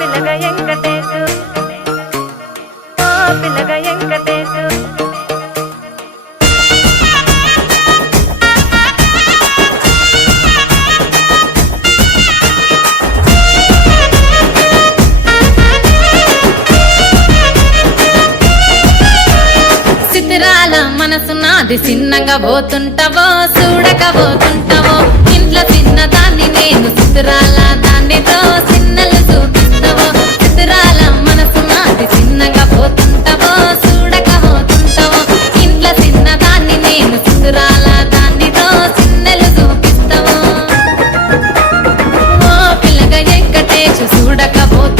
పిల్లగా వెంకటేశు ఓ పిల్లగా వెంకటేశు చిత్రాల మనసు నాది చిన్నగా పోతుంటావో చూడక పోతుంటావో ఇంట్లో చిన్న దాన్ని నేను చిత్రాల దాన్నితో చిన్నలు చూపిస్తావో చిత్రాల మనసు నాది చిన్నగా పోతుంటావో చూడక పోతుంటావో ఇంట్లో చిన్న దాన్ని నేను చిత్రాల దాన్నితో చిన్నలు చూపిస్తావో ఓ పిల్లగా వెంకటేశు చూడక పోతుంటావో